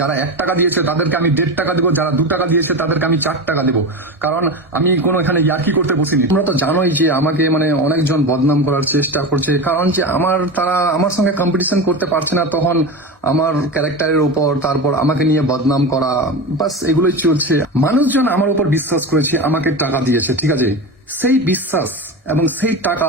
যারা 1 টাকা দিয়েছে তাদেরকে আমি 1.5 টাকা দেবো, যারা 2 টাকা দিয়েছে তাদেরকে আমি 4 টাকা দেবো। কারণ আমি কোনো এখানে ইয়ার্কি করতে বসিনি। তোমরা তো জানোই যে আমাকে অনেকজন বদনাম করার চেষ্টা করছে, কারণ যে তারা আমার সঙ্গে কম্পিটিশন করতে পারছে না, তখন আমার ক্যারেক্টারের উপর তারপর আমাকে নিয়ে বদনাম করা, বাস এগুলোই চলছে। মানুষজন আমার উপর বিশ্বাস করেছে, আমাকে টাকা দিয়েছে, ঠিক আছে, সেই বিশ্বাস এবং সেই টাকা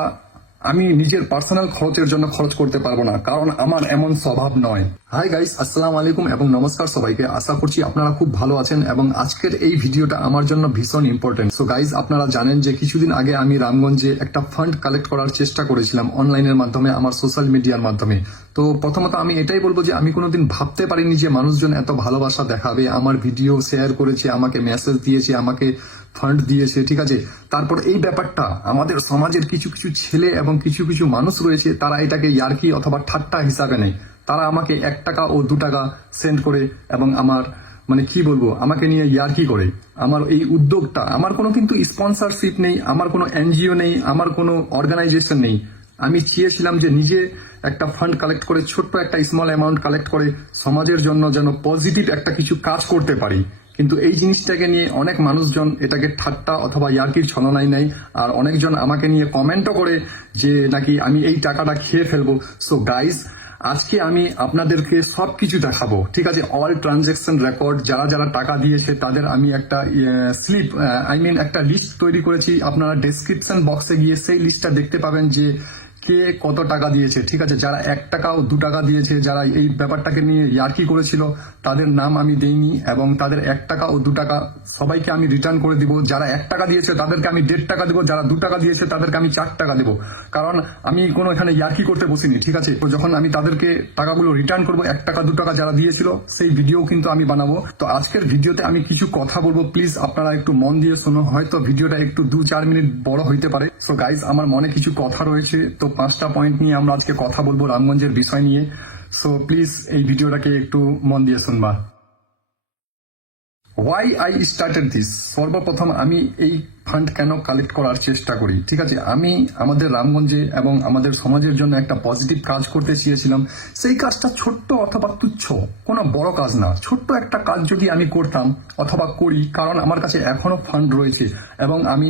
আমি নিজের পার্সোনাল খরচের জন্য খরচ করতে পারবো না, কারণ আমার এমন স্বভাব নয়। হাই গাইস, আসসালামু আলাইকুম এবং নমস্কার সবাইকে। আশা করছি আপনারা খুব ভালো আছেন এবং আজকের এই ভিডিওটা আমার জন্য ভীষণ ইম্পর্টেন্ট। সো গাইস, আপনারা জানেন যে কিছুদিন আগে আমি রামগঞ্জে একটা ফান্ড কালেক্ট করার চেষ্টা করেছিলাম অনলাইনের মাধ্যমে, আমার সোশ্যাল মিডিয়ার মাধ্যমে। তো প্রথমত আমি এটাই বলবো যে আমি কোনোদিন ভাবতে পারিনি যে মানুষজন এত ভালোবাসা দেখাবে, আমার ভিডিও শেয়ার করেছে, আমাকে মেসেজ দিয়েছে, আমাকে ফান্ড দিয়েছে, ঠিক আছে। তারপর এই ব্যাপারটা আমাদের সমাজের কিছু কিছু ছেলে এবং কিছু কিছু মানুষ রয়েছে, তারা এটাকে ইয়ার্কি অথবা ঠাট্টা হিসাবে নেয়। তারা আমাকে 1 টাকা ও 2 টাকা সেন্ড করে এবং আমার কি বলবো, আমাকে নিয়ে ইয়ার্কি করে। আমার এই উদ্যোগটা, আমার কোনো কিন্তু স্পন্সরশিপ নেই, আমার কোনো এনজিও নেই, আমার কোনো অর্গানাইজেশন নেই। আমি চেয়েছিলাম যে নিজে একটা ফান্ড কালেক্ট করে, ছোট্ট একটা স্মল অ্যামাউন্ট কালেক্ট করে সমাজের জন্য যেন পজিটিভ একটা কিছু কাজ করতে পারি। কিন্তু এই জিনিসটাকে নিয়ে অনেক মানুষজন এটাকে ঠাট্টা অথবা ইয়ার্কির ছলনায় নেয়, আর অনেকজন আমাকে নিয়ে কমেন্টও করে যে নাকি আমি এই টাকাটা খেয়ে ফেলবো। সো গাইস, আজকে আমি আপনাদেরকে সবকিছু দেখাবো, ঠিক আছে। অল ট্রানজাকশন রেকর্ড, যারা যারা টাকা দিয়েছে তাদের আমি একটা স্লিপ একটা লিস্ট তৈরি করেছি। আপনারা ডেসক্রিপশন বক্সে গিয়ে সেই লিস্টটা দেখতে পাবেন যে কে কত টাকা দিয়েছে, ঠিক আছে। যারা 1 টাকা ও 2 টাকা দিয়েছে, যারা এই ব্যাপারটাকে নিয়ে ইয়ার্কি করেছিল, তাদের নাম আমি দেইনি এবং তাদের 1 টাকা ও 2 টাকা সবাইকে আমি রিটার্ন করে দিব। যারা 1 টাকা দিয়েছে তাদেরকে আমি 1.5 টাকা দেবো, যারা 2 টাকা দিয়েছে তাদেরকে আমি 4 টাকা দেবো। কারণ আমি কোনো এখানে ইয়ার্কি করতে বসিনি, ঠিক আছে। তো যখন আমি তাদেরকে টাকাগুলো রিটার্ন করবো, 1 টাকা 2 টাকা যারা দিয়েছিল, সেই ভিডিও কিন্তু আমি বানাবো। তো আজকের ভিডিওতে আমি কিছু কথা বলবো, প্লিজ আপনারা একটু মন দিয়ে শোনো। হয়তো ভিডিওটা একটু 2-4 মিনিট বড় হইতে পারে। সো গাইজ, আমার মনে কিছু কথা রয়েছে, তো 5টা পয়েন্ট নিয়ে আমরা আজকে কথা বলবো রামগঞ্জের বিষয় নিয়ে। সো প্লিজ এই ভিডিওটাকে একটু মন দিয়ে শুনবা। Why I started this. সর্বপ্রথম আমি এই ফান্ড কেন কালেক্ট করার চেষ্টা করি, ঠিক আছে। আমি আমাদের রামগঞ্জে এবং আমাদের সমাজের জন্য একটা পজিটিভ কাজ করতে চেয়েছিলাম। সেই কাজটা ছোট্ট অথবা তুচ্ছ, কোনো বড় কাজ না, ছোট্ট একটা কাজ যদি আমি করতাম অথবা করি, কারণ আমার কাছে এখনো ফান্ড রয়েছে এবং আমি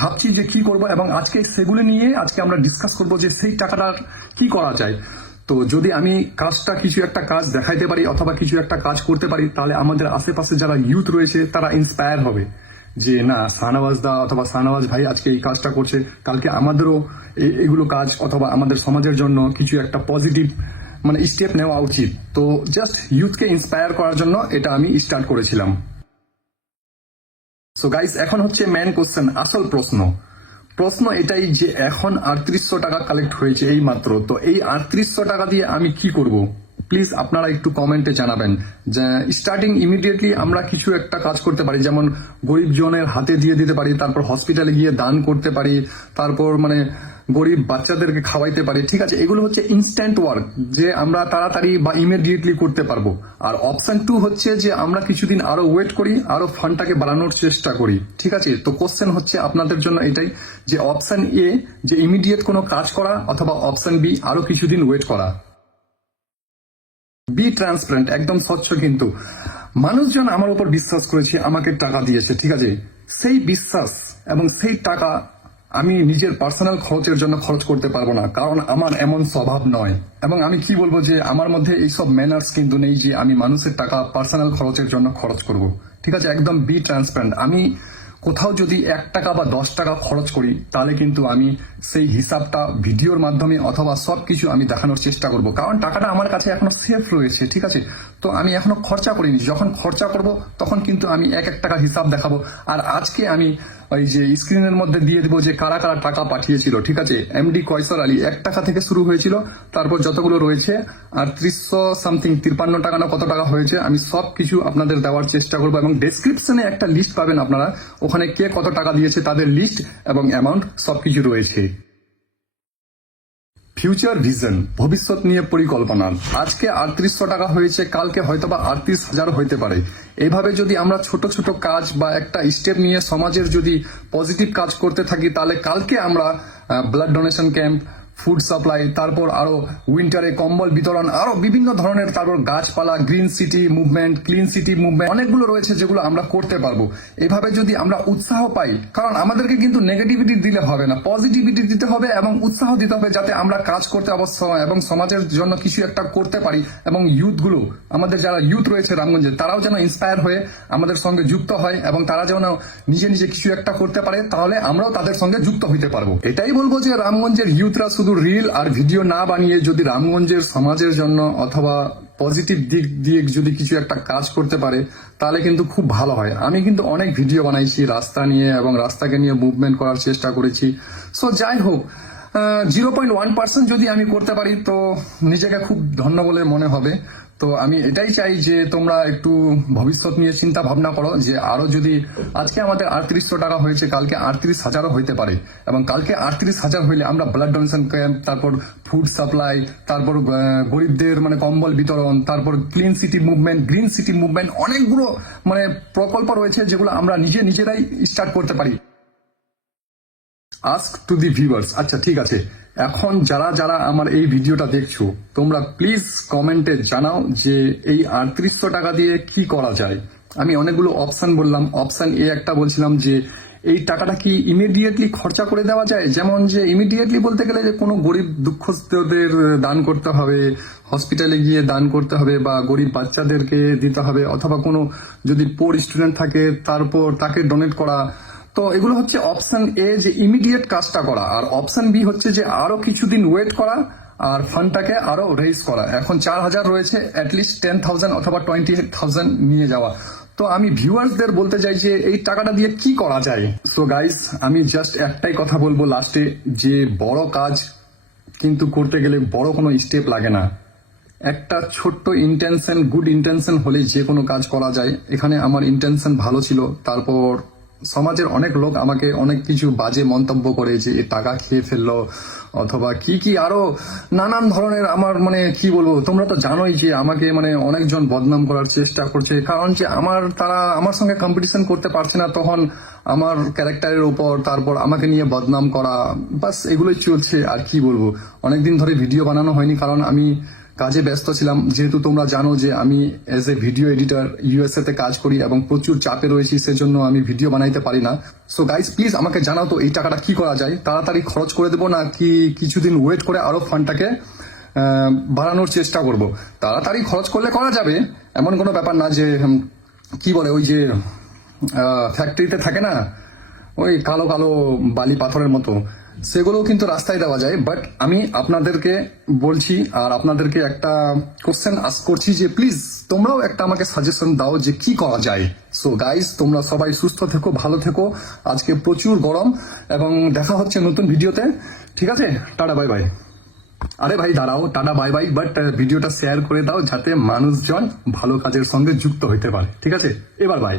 ভাবছি যে কি করব, এবং আজকে সেগুলো নিয়ে আজকে আমরা ডিসকাস করব যে সেই টাকাটার কি করা যায়। তো যদি আমি কিছু একটা কাজ দেখাইতে পারি অথবা কিছু একটা কাজ করতে পারি, তাহলে আমাদের আশেপাশে যারা ইউথ রয়েছে তারা ইন্সপায়ার হবে যে না, শাহনওয়াজ দা অথবা শাহনওয়াজ ভাই আজকে এই কাজটা করছে, কালকে আমাদেরও এগুলো কাজ অথবা আমাদের সমাজের জন্য কিছু একটা পজিটিভ স্টেপ নেওয়া উচিত। তো জাস্ট ইউথকে ইন্সপায়ার করার জন্য এটা আমি স্টার্ট করেছিলাম। সো গাইস, এখন হচ্ছে মেন কোশ্চেন, আসল প্রশ্ন এটাই যে এখন 3800 টাকা কালেক্ট হয়েছে এই মাত্র। তো এই 3800 টাকা দিয়ে আমি কি করব, প্লিজ আপনারা একটু কমেন্টে জানাবেন। যে স্টার্টিং ইমিডিয়েটলি আমরা কিছু একটা কাজ করতে পারি, যেমন গরিব জনের হাতে দিয়ে দিতে পারি, তারপর হসপিটালে গিয়ে দান করতে পারি, তারপর গরিব বাচ্চাদেরকে খাওয়াইতে পারি, ঠিক আছে। এগুলো হচ্ছে ইনস্ট্যান্ট ওয়ার্ক, যে আমরা তাড়াতাড়ি বা ইমিডিয়েটলি করতে পারবো। আর অপশন 2 হচ্ছে যে আমরা কিছুদিন আরো ওয়েট করি, আরো ফান্ডটাকে বাড়ানোর চেষ্টা করি, ঠিক আছে। তো কোশ্চেন হচ্ছে আপনাদের জন্য এটাই যে অপশন এ যে ইমিডিয়েট কোনো কাজ করা, অথবা অপশন বি আরো কিছুদিন ওয়েট করা। বি ট্রান্সপারেন্ট, একদম স্বচ্ছ। কিন্তু মানুষজন আমার উপর বিশ্বাস করেছে, আমাকে টাকা দিয়েছে, ঠিক আছে। সেই বিশ্বাস এবং সেই টাকা আমি নিজের পার্সোনাল খরচের জন্য খরচ করতে পারবো না, কারণ আমার এমন স্বভাব নয়। এবং আমি কি বলবো যে আমার মধ্যে এইসব ম্যানার্স কিন্তু নেই যে আমি মানুষের টাকা পার্সোনাল খরচের জন্য খরচ করব, ঠিক আছে। একদম বি ট্রান্সপারেন্ট। আমি কোথাও যদি 1 টাকা বা 10 টাকা খরচ করি, তাহলে কিন্তু আমি সেই হিসাবটা ভিডিওর মাধ্যমে অথবা সবকিছু আমি দেখানোর চেষ্টা করব, কারণ টাকাটা আমার কাছে এখনো সেফ রয়েছে, ঠিক আছে। তো আমি এখনো খরচা করিনি, যখন খরচা করব তখন কিন্তু আমি 1-1 টাকা হিসাব দেখাবো। আর আজকে আমি ওই যে স্ক্রিনের মধ্যে দিয়ে দেবো যে কারা কারা টাকা পাঠিয়েছিল, ঠিক আছে। এমডি কয়সর আলী 1 টাকা থেকে শুরু হয়েছিল, তারপর যতগুলো রয়েছে আর 300 সামথিং 53 টাকা না কত টাকা হয়েছে, আমি সব কিছু আপনাদের দেওয়ার চেষ্টা করবো। এবং ডেসক্রিপশনে একটা লিস্ট পাবেন আপনারা, ওখানে কে কত টাকা দিয়েছে তাদের লিস্ট এবং অ্যামাউন্ট সবকিছু রয়েছে। ফিউচার ভিশন, ভবিষ্যৎ নিয়ে পরিকল্পনা। আজকে 3800 টাকা হয়েছে, কালকে হয়তোবা 38,000 হইতে পারে। এইভাবে যদি আমরা ছোট ছোট কাজ বা একটা স্টেপ নিয়ে সমাজের যদি পজিটিভ কাজ করতে থাকি, তাহলে কালকে আমরা blood donation camp food supply, তারপর আরো উইন্টারে কম্বল বিতরণ, আরো বিভিন্ন ধরনের, তারপর গাছপালা, green city movement, clean city movement, অনেকগুলো রয়েছে যেগুলো আমরা করতে পারবো। এভাবে যদি আমরা উৎসাহ পাই, কারণ আমাদেরকে কিন্তু নেগেটিভিটি দিলে হবে না, পজিটিভিটি দিতে হবে এবং উৎসাহ দিতে হবে যাতে আমরা কাজ করতে এবং সমাজের জন্য কিছু একটা করতে পারি। এবং ইউথগুলো, আমাদের যারা ইউথ রয়েছে রামগঞ্জে, তারাও যেন ইন্সপায়ার হয়ে আমাদের সঙ্গে যুক্ত হয় এবং তারা যেন নিজে নিজে কিছু একটা করতে পারে, তাহলে আমরাও তাদের সঙ্গে যুক্ত হইতে পারবো। এটাই বলবো যে রামগঞ্জের ইউথরা শুধু রিল আর ভিডিও না বানিয়ে যদি রামগঞ্জের সমাজের জন্য অথবা পজিটিভ দিক দিয়ে যদি কিছু একটা কাজ করতে পারে, তাহলে কিন্তু খুব ভালো হয়। আমি কিন্তু অনেক ভিডিও বানাইছি রাস্তা নিয়ে এবং রাস্তাকে নিয়ে মুভমেন্ট করার চেষ্টা করেছি। সো যাই হোক, 0.1% যদি আমি করতে পারি তো নিজেকে খুব ধন্য বলে মনে হবে। তো আমি এটাই চাই যে তোমরা একটু ভবিষ্যৎ নিয়ে চিন্তা ভাবনা করো, যে আরো যদি আজকে আমাদের 3800 টাকা হয়েছে, কালকে 38,000ও হইতে পারে, এবং কালকে 38,000 হইলে আমরা ব্লাড ডোনেশন ক্যাম্প, তারপর ফুড সাপ্লাই, তারপর গরিবদের মানে কম্বল বিতরণ, তারপর clean city movement, green city movement, অনেকগুলো মানে প্রকল্প রয়েছে যেগুলো আমরা নিজেরাই স্টার্ট করতে পারি। Ask to the viewers. আচ্ছা ঠিক আছে, এখন যারা আমার এই ভিডিওটা দেখছো, তোমরা প্লিজ কমেন্টে জানাও যে এই 3800 টাকা দিয়ে কি করা যায়। আমি অনেকগুলো অপশন বললাম। অপশন এ একটা বলছিলাম যে এই টাকাটা কি ইমিডিয়েটলি খরচা করে দেওয়া যায়, যেমন যে ইমিডিয়েটলি বলতে গেলে যে কোনো গরিব দুঃখদের দান করতে হবে, হসপিটালে গিয়ে দান করতে হবে, বা গরিব বাচ্চাদেরকে দিতে হবে, অথবা কোনো যদি পোর স্টুডেন্ট থাকে তারপর তাকে ডোনেট করা। তো এগুলো হচ্ছে অপশন এ, যে ইমিডিয়েট কাজটা করা। আর অপশন বি হচ্ছে যে আরো কিছুদিন ওয়েট করা আর ফান্ডটাকে আরো রেজ করা। এখন 4,000 রয়েছে, অ্যাটলিস্ট 10,000 অথবা 28,000 নিয়ে যাওয়া। তো আমি ভিউয়ার্সদের বলতে চাই যে এই টাকাটা দিয়ে কি করা যায়। সো গাইস, আমি জাস্ট একটাই কথা বলবো লাস্টে, যে বড় কাজ কিন্তু করতে গেলে বড় কোনো স্টেপ লাগে না। একটা ছোট্ট ইন্টেনশন, গুড ইন্টেনশন হলে যে কোনো কাজ করা যায়। এখানে আমার ইন্টেনশন ভালো ছিল, তারপর সমাজের অনেক লোক আমাকে অনেক কিছু বাজে মন্তব্য করে, যে এ টাকা খেয়ে ফেললো অথবা কি আরো নানান ধরনের, আমার মানে কি বলবো, তোমরা তো জানোই যে আমাকে মানে অনেকজন বদনাম করার চেষ্টা করছে, কারণ যে তারা আমার সঙ্গে কম্পিটিশন করতে পারছে না, তখন আমার ক্যারেক্টারের উপর তারপর আমাকে নিয়ে বদনাম করা, বাস এগুলোই চলছে। আর কি বলবো, অনেকদিন ধরে ভিডিও বানানো হয়নি, কারণ আমি কাজে ব্যস্ত ছিলাম। যেহেতু তোমরা জানো যে আমি as a video editor USA তে কাজ করি এবং প্রচুর চাপে রয়েছি, সেজন্য আমি ভিডিও বানাইতে পারি না। সো গাইস, প্লিজ আমাকে জানাও তো এই টাকাটা কি করা যায়। তাড়াতাড়ি খরচ করে দেবো, না কি কিছুদিন ওয়েট করে আরো ফান্ডটাকে বাড়ানোর চেষ্টা করব। তাড়াতাড়ি খরচ করলে করা যাবে, এমন কোনো ব্যাপার না। যে কি বলে, ওই যে ফ্যাক্টরিতে থাকে না ওই কালো কালো বালি পাথরের মতো, সেগুলো কিন্তু রাস্তায় দেওয়া যায়। বাট আমি আপনাদেরকে বলছি আর আপনাদেরকে একটা কোশ্চেন আস্ক করছি, যে প্লিজ তোমরাও একটা আমাকে সাজেশন দাও যে কি করা যায়। সো গাইস, তোমরা সবাই সুস্থ থেকো, ভালো থেকো। আজকে প্রচুর গরম, এবং দেখা হচ্ছে নতুন ভিডিওতে। ঠিক আছে, টাটা বাই বাই। আরে ভাই দাঁড়াও, টাটা বাই বাই, বাট ভিডিওটা শেয়ার করে দাও যাতে মানুষজন ভালো কাজের সঙ্গে যুক্ত হইতে পারে। ঠিক আছে, এবার বাই।